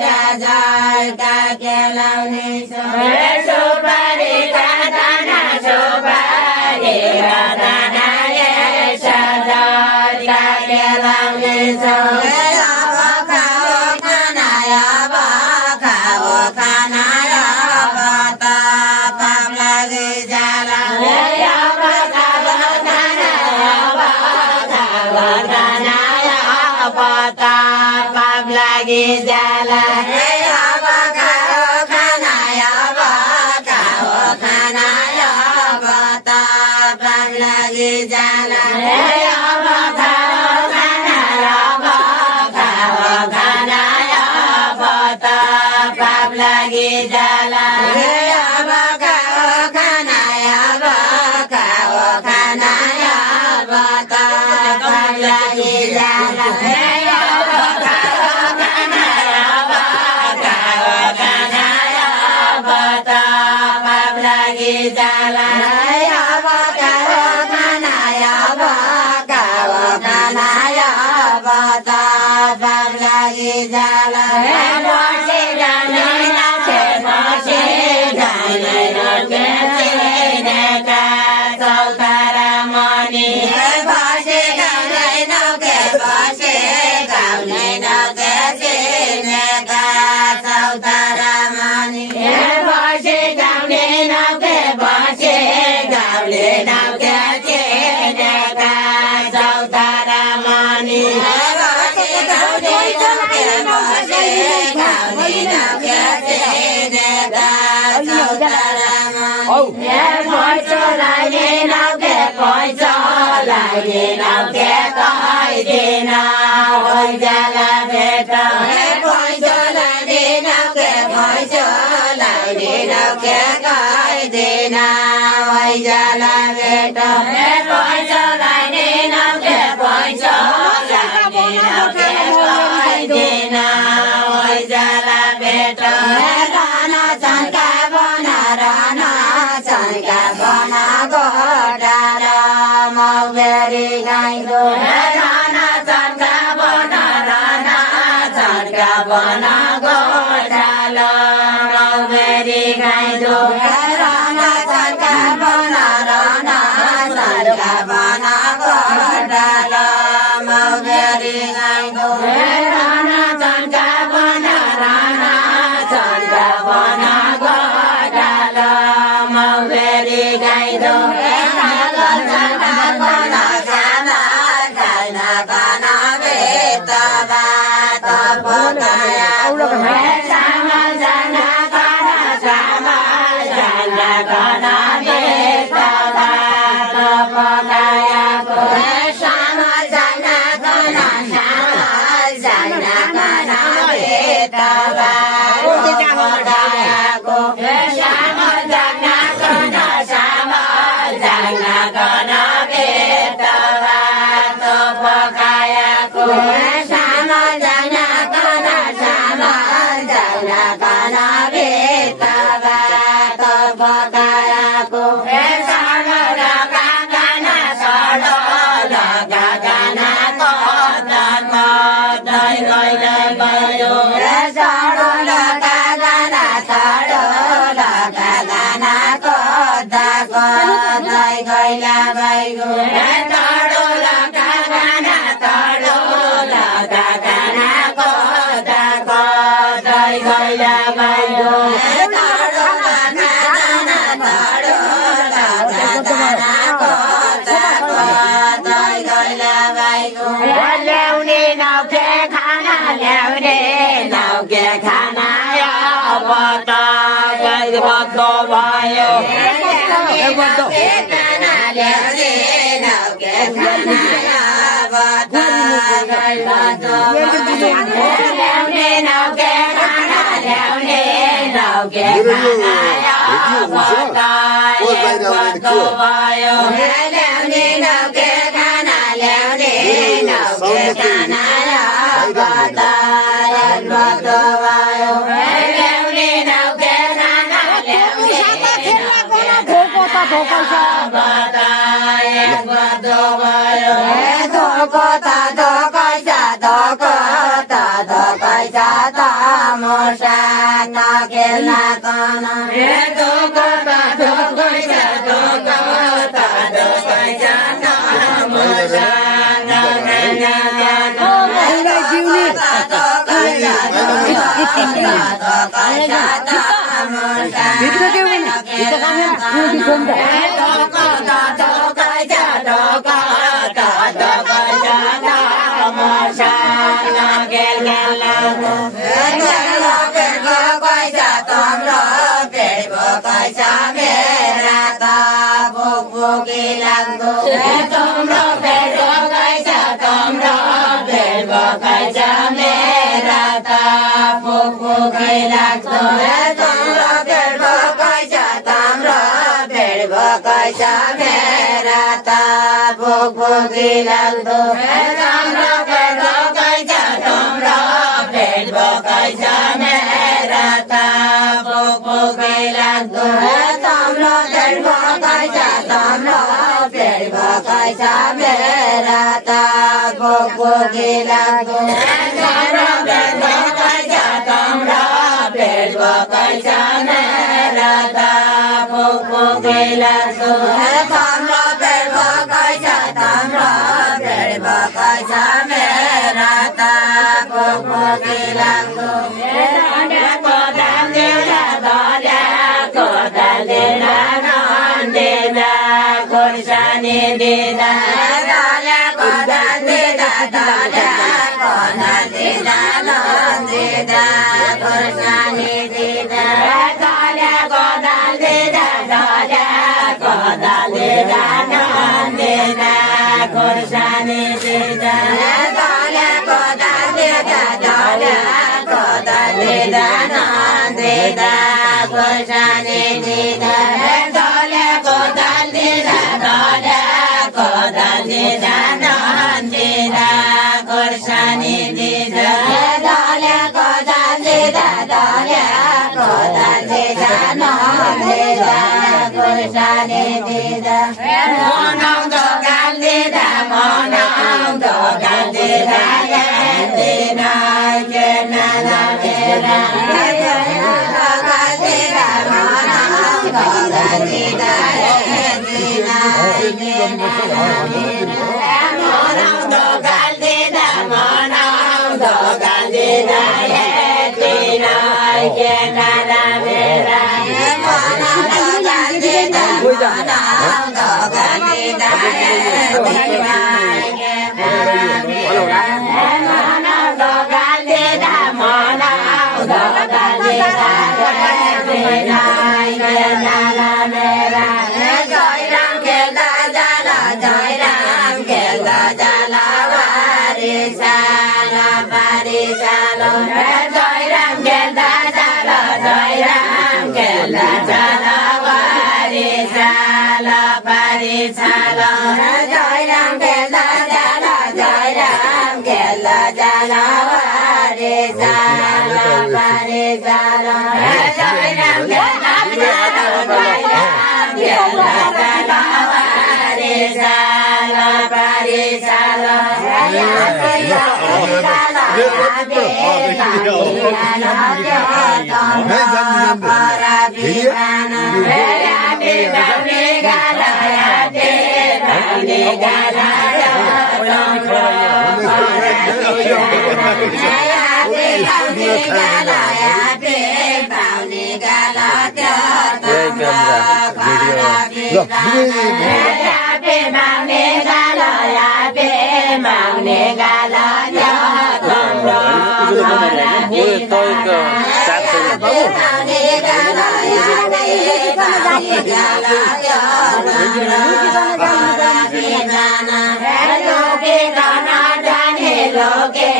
सजायका केलाउने सुपारी दाना सुपारी दाना सजायका केलाउने अब खाओ खाना अब खाओ खाना अब त पाप लागि जाला अब खाओ खाना अब खाओ खाना अब त पाप लागि जाला अब खाओ खाना अब खाओ खाना अब त पाप लागि जाला अब खाओ खाना अब खाओ खाना अब त पाप लागि जाला अब खाओ खाना अब खाओ खाना अब त पाप लागि जाला अब खाओ खाना अब खाओ खाना अब त पाप लागि जाला अब खाओ खाना अब खाओ खाना अब त पाप लागि जाला बसे जाने नाचे बसे जाने नके चिनेका चौतारा मनी बसे गाउने नके बसे गाउने नके चिनेका चौतारा मनी बसे गाउने नके बसे गाउने नके चिनेका चौतारा मनी बसे गाउने नके बसे गाउने नके चिनेका चौतारा मनी पैसा लागि नके पैसा लागि नके कहैदिन जगा भेट पैसा लागि नके पैसा लागि नके कहैदिन जगा भेट पैसा लागि नके पैसा लागि नके कहैदिन जगा भेट राना चन्का बना राना चन्का बना गोटाला मौबेरी गाइदो राना चन्का बना राना चन्का बना गोटाला मौबेरी गाइदो राना चन्का बना राना चन्का बना गोटाला मौबेरी गाइदो राना चन्का बना राना चन्का बना गोटाला मौबेरी गाइदो चन्का बना खाना खाना खाना बेतबा तपकाया सामल जाना खाना सामल जाना खाना बेतबा तपकाया सामल जाना खाना सामल जाना खाना बेतबा तपकायाको सामल जाना खाना सामल जाना खाना बेतबा तपकायाको सामल जाना खाना सामल जाना खाना बेतबा तपकायाको सामल काना सडो लगा गाना कदै गइले भयो सडो लगा गाना सडो लगा गाना कदै गइला भयो तडो लगा गाना तडो लगा गाना कदै गइला भयो तडो लगा गाना तडो लगा गाना कदै गइला भयो ल्याउने नौके खाना ल्याउने नौके खाना अब त गइबद्दो भयो खाना ल्याउने नौके खाना अब त गइबद्दो ल्याउने नौके खाना ल्याउने नौके खाना अब त गइबद्दो भयो ल्याउने नौके खाना ल्याउने नौके खाना अब त गइबद्दो भयो ल्याउने नौके खाना ल्याउने धोको त धोकैसा धोको त धोकैसा त मोसा नकेला तन हेतो कता धोकै धोका ता धोकै जान मोसा नकेला तन जिउनी धोकै जान मोसा भित्र के होइन भित्र कामे कुदी खोम हेतो कता धोकै धोका ता धोकै जान मोसा नकेला कैसा मेरा ता भोगी लाग्दो तम्रो पेटो कैसा तम्रो पेटो कैसा मेरा ता भोगी लाग्दो तम्रो पेटो कैसा तम्रो पेटो कैसा मेरा ता भोगी लाग्दो तम्रो पेटो कैसा तम्रो पेटो कैसा मेरा ता भोगी लाग्दो तम्रो पेटो कैसा तम्रो पेटो कैसा मेरा ता भोगी लाग्दो तम्रो पेटो कैसा तम्रो पेटो कैसा मेरा ता भोगी लाग्दो तम्रो पेटो कैसा तम्रो पेटो कैसा मेरा ता भोगी लाग्दो Kurshani dida, dala kodan dida, dala kodan dida, dida. Kurshani dida, dala kodan dida, dala kodan dida, dida. Kurshani dida, dala kodan dida, dala kodan dida, dida. Kurshani dida, dala kodan dida. Dida nandida kurshani dida dala kodan dida dala kodan dida nandida kurshani dida monam dogan dida dina jena la mera dogan dida monam dogan dida dina monam dogan dida dina jena la mera monam dogan dida monam dogan dida dina Okay.